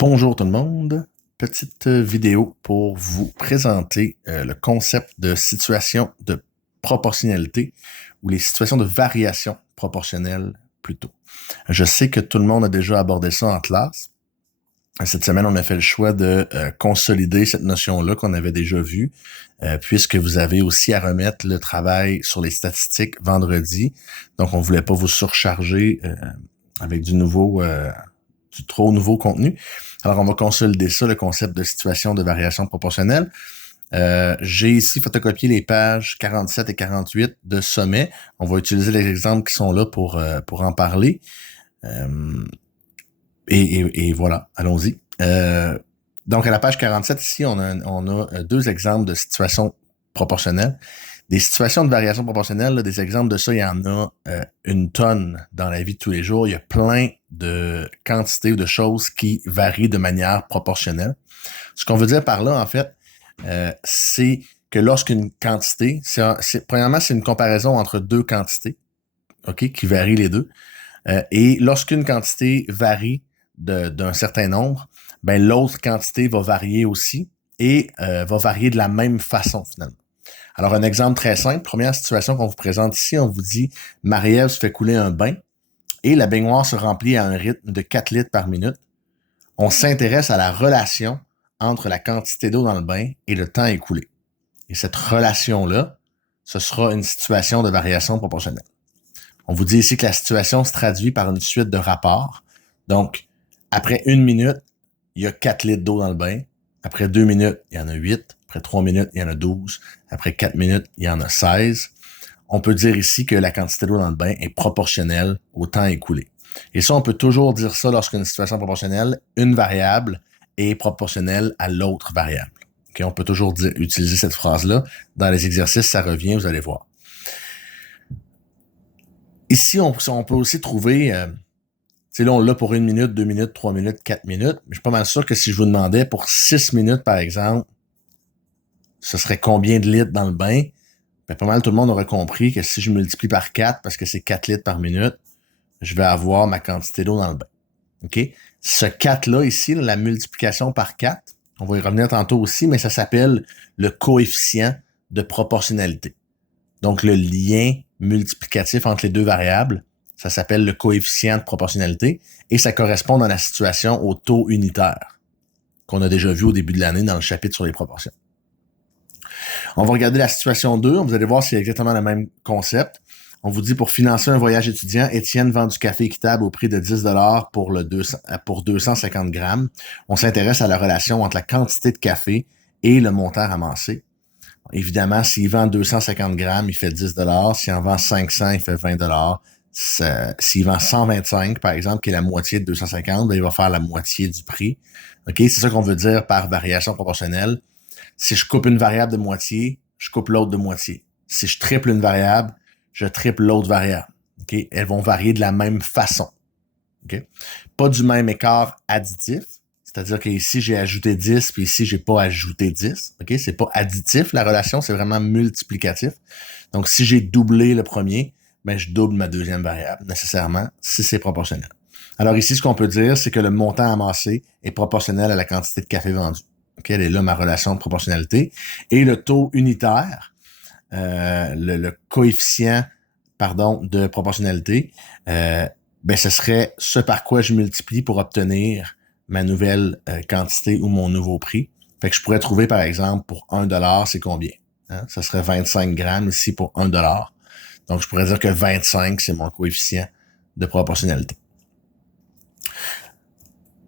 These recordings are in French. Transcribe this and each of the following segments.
Bonjour tout le monde. Petite vidéo pour vous présenter le concept de situation de proportionnalité ou les situations de variation proportionnelle plutôt. Je sais que tout le monde a déjà abordé ça en classe. Cette semaine, on a fait le choix de consolider cette notion-là qu'on avait déjà vue, puisque vous avez aussi à remettre le travail sur les statistiques vendredi. Donc, on voulait pas vous surcharger avec du trop nouveau contenu. Alors, on va consolider ça, le concept de situation de variation proportionnelle. J'ai ici photocopié les pages 47 et 48 de Sommet. On va utiliser les exemples qui sont là pour en parler. Et voilà, allons-y. Donc, à la page 47, ici, on a deux exemples de situations proportionnelles. Des situations de variation proportionnelle, là, des exemples de ça, il y en a une tonne dans la vie de tous les jours. Il y a plein de quantités ou de choses qui varient de manière proportionnelle. Ce qu'on veut dire par là, en fait, c'est que lorsqu'une quantité, premièrement, c'est une comparaison entre deux quantités, OK, qui varient les deux. Et lorsqu'une quantité varie d'un certain nombre, ben l'autre quantité va varier aussi et va varier de la même façon finalement. Alors, un exemple très simple, première situation qu'on vous présente ici, on vous dit Marie-Ève se fait couler un bain et la baignoire se remplit à un rythme de 4 litres par minute. On s'intéresse à la relation entre la quantité d'eau dans le bain et le temps écoulé. Et cette relation-là, ce sera une situation de variation proportionnelle. On vous dit ici que la situation se traduit par une suite de rapports. Donc, après 1 minute, il y a 4 litres d'eau dans le bain. Après 2 minutes, il y en a 8. Après 3 minutes, il y en a 12. Après 4 minutes, il y en a 16. On peut dire ici que la quantité d'eau dans le bain est proportionnelle au temps écoulé. Et ça, on peut toujours dire ça lorsqu'une situation est proportionnelle, une variable est proportionnelle à l'autre variable. Okay? On peut toujours utiliser cette phrase-là. Dans les exercices, ça revient, vous allez voir. Ici, on peut aussi trouver, là, on l'a pour 1 minute, 2 minutes, 3 minutes, 4 minutes. Mais je suis pas mal sûr que si je vous demandais pour 6 minutes, par exemple, ce serait combien de litres dans le bain? Ben, pas mal tout le monde aurait compris que si je multiplie par 4, parce que c'est 4 litres par minute, je vais avoir ma quantité d'eau dans le bain. OK? Ce 4-là ici, la multiplication par 4, on va y revenir tantôt aussi, mais ça s'appelle le coefficient de proportionnalité. Donc, le lien multiplicatif entre les deux variables, ça s'appelle le coefficient de proportionnalité et ça correspond dans la situation au taux unitaire qu'on a déjà vu au début de l'année dans le chapitre sur les proportions. On va regarder la situation 2. Vous allez voir c'est exactement le même concept. On vous dit pour financer un voyage étudiant, Étienne vend du café équitable au prix de 10 pour 250 grammes. On s'intéresse à la relation entre la quantité de café et le montant ramassé. Évidemment, s'il vend 250 grammes, il fait 10 S'il en vend 500, il fait 20 S'il vend 125, par exemple, qui est la moitié de 250, ben, il va faire la moitié du prix. OK? C'est ça qu'on veut dire par variation proportionnelle. Si je coupe une variable de moitié, je coupe l'autre de moitié. Si je triple une variable, je triple l'autre variable. OK? Elles vont varier de la même façon. OK? Pas du même écart additif. C'est-à-dire qu'ici, j'ai ajouté 10, puis ici, j'ai pas ajouté 10. OK? C'est pas additif, la relation, c'est vraiment multiplicatif. Donc, si j'ai doublé le premier, ben, je double ma deuxième variable, nécessairement, si c'est proportionnel. Alors ici, ce qu'on peut dire, c'est que le montant amassé est proportionnel à la quantité de café vendu. OK? Elle est là, ma relation de proportionnalité. Et le taux unitaire, le coefficient, de proportionnalité, ben, ce serait ce par quoi je multiplie pour obtenir ma nouvelle quantité ou mon nouveau prix. Fait que je pourrais trouver, par exemple, pour 1 $, c'est combien? Hein? Ça serait 25 grammes ici pour 1 $. Donc, je pourrais dire que 25, c'est mon coefficient de proportionnalité.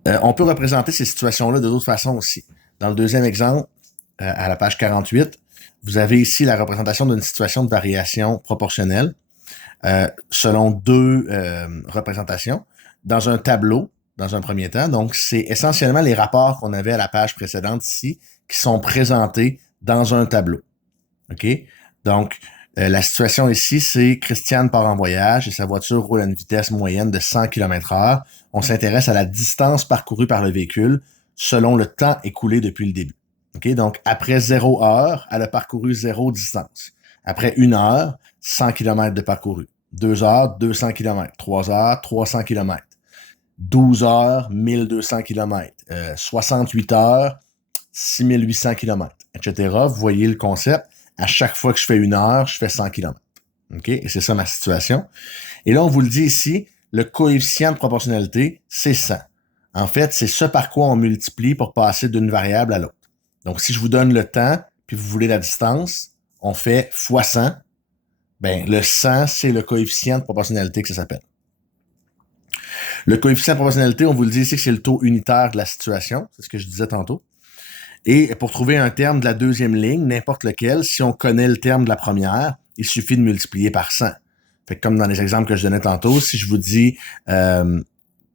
On peut représenter ces situations-là de d'autres façons aussi. Dans le deuxième exemple, à la page 48, vous avez ici la représentation d'une situation de variation proportionnelle selon deux représentations dans un tableau, dans un premier temps. Donc, c'est essentiellement les rapports qu'on avait à la page précédente ici qui sont présentés dans un tableau. OK? Donc, la situation ici, c'est Christiane part en voyage et sa voiture roule à une vitesse moyenne de 100 km/h. On s'intéresse à la distance parcourue par le véhicule selon le temps écoulé depuis le début. Okay? Donc, après 0 heure, elle a parcouru 0 distance. Après 1 heure, 100 km de parcouru. 2 heures, 200 km. 3 heures, 300 km. 12 heures, 1200 km. 68 heures, 6800 km, etc. Vous voyez le concept. À chaque fois que je fais 1 heure, je fais 100 km. OK? Et c'est ça ma situation. Et là, on vous le dit ici, le coefficient de proportionnalité, c'est 100. En fait, c'est ce par quoi on multiplie pour passer d'une variable à l'autre. Donc, si je vous donne le temps, puis vous voulez la distance, on fait fois 100. Ben, le 100, c'est le coefficient de proportionnalité que ça s'appelle. Le coefficient de proportionnalité, on vous le dit ici que c'est le taux unitaire de la situation. C'est ce que je disais tantôt. Et pour trouver un terme de la deuxième ligne, n'importe lequel, si on connaît le terme de la première, il suffit de multiplier par 100. Fait que comme dans les exemples que je donnais tantôt, si je vous dis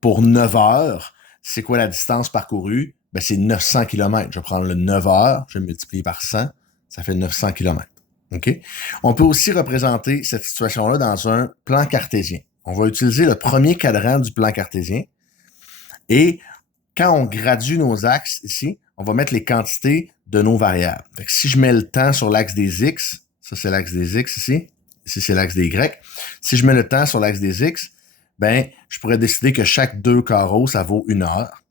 pour 9 heures, c'est quoi la distance parcourue? Ben, c'est 900 km. Je vais prendre le 9 heures, je vais multiplier par 100, ça fait 900 km. OK? On peut aussi représenter cette situation-là dans un plan cartésien. On va utiliser le premier cadran du plan cartésien. Et quand on gradue nos axes ici, on va mettre les quantités de nos variables. Fait que si je mets le temps sur l'axe des X, ça c'est l'axe des X ici, ici c'est l'axe des Y. Si je mets le temps sur l'axe des X, ben, je pourrais décider que chaque 2 carreaux, ça vaut 1 heure.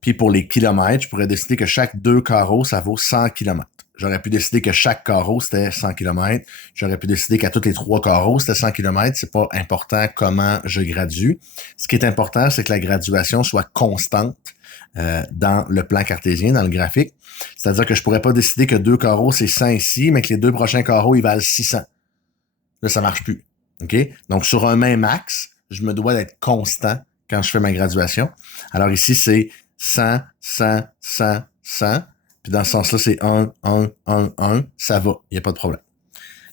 Puis pour les kilomètres, je pourrais décider que chaque 2 carreaux, ça vaut 100 km. J'aurais pu décider que chaque carreau, c'était 100 km. J'aurais pu décider qu'à tous les 3 carreaux, c'était 100 km. C'est pas important comment je gradue. Ce qui est important, c'est que la graduation soit constante dans le plan cartésien, dans le graphique. C'est-à-dire que je pourrais pas décider que 2 carreaux, c'est 100 ici, mais que les 2 prochains carreaux, ils valent 600. Là, ça marche plus. OK? Donc, sur un même axe, je me dois d'être constant quand je fais ma graduation. Alors ici, c'est 100, 100, 100, 100. Puis dans ce sens-là, c'est 1, 1, 1, 1. Ça va. Il n'y a pas de problème.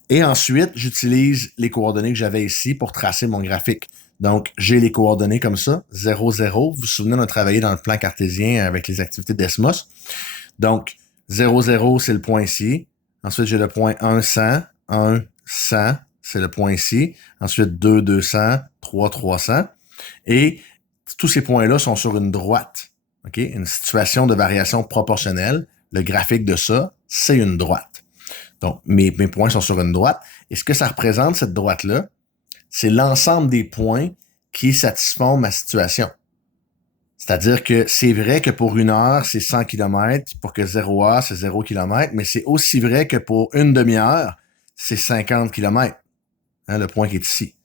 Et ensuite, j'utilise les coordonnées que j'avais ici pour tracer mon graphique. Donc, j'ai les coordonnées comme ça, 0, 0. Vous vous souvenez, on a travaillé dans le plan cartésien avec les activités d'Esmos. Donc, 0, 0, c'est le point ici. Ensuite, j'ai le point 1, 100, 1, 100, c'est le point ici. Ensuite, 2, 200, 3, 300. Et tous ces points-là sont sur une droite. OK? Une situation de variation proportionnelle. Le graphique de ça, c'est une droite. Donc, mes points sont sur une droite. Et ce que ça représente, cette droite-là, c'est l'ensemble des points qui satisfont ma situation. C'est-à-dire que c'est vrai que pour 1 heure, c'est 100 km, pour que 0 heure, c'est 0 km, mais c'est aussi vrai que pour une demi-heure, c'est 50 km, hein, le point qui est ici.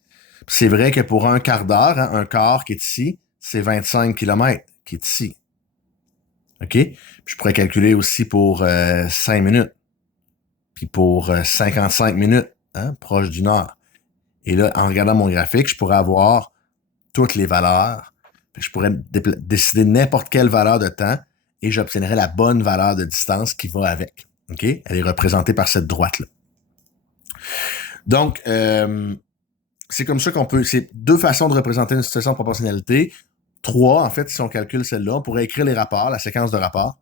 Puis c'est vrai que pour un quart d'heure, hein, un quart qui est ici, c'est 25 km qui est ici. OK? Puis je pourrais calculer aussi pour 5 minutes. Puis pour 55 minutes, hein, proche d'1 heure. Et là, en regardant mon graphique, je pourrais avoir toutes les valeurs. Puis je pourrais décider n'importe quelle valeur de temps et j'obtiendrai la bonne valeur de distance qui va avec. OK? Elle est représentée par cette droite-là. Donc, c'est comme ça qu'on peut... C'est 2 façons de représenter une situation de proportionnalité. 3, en fait, si on calcule celle-là, on pourrait écrire les rapports, la séquence de rapports.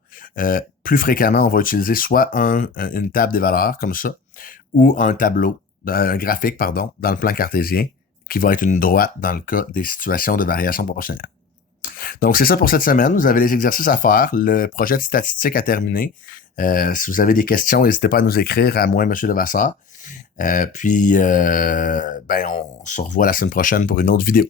Plus fréquemment, on va utiliser soit une table des valeurs, comme ça, ou un tableau, un graphique, pardon, dans le plan cartésien, qui va être une droite dans le cas des situations de variation proportionnelle. Donc, c'est ça pour cette semaine. Vous avez les exercices à faire. Le projet de statistique a terminé. Si vous avez des questions, n'hésitez pas à nous écrire à moi et M. Levasseur. Puis, on se revoit la semaine prochaine pour une autre vidéo.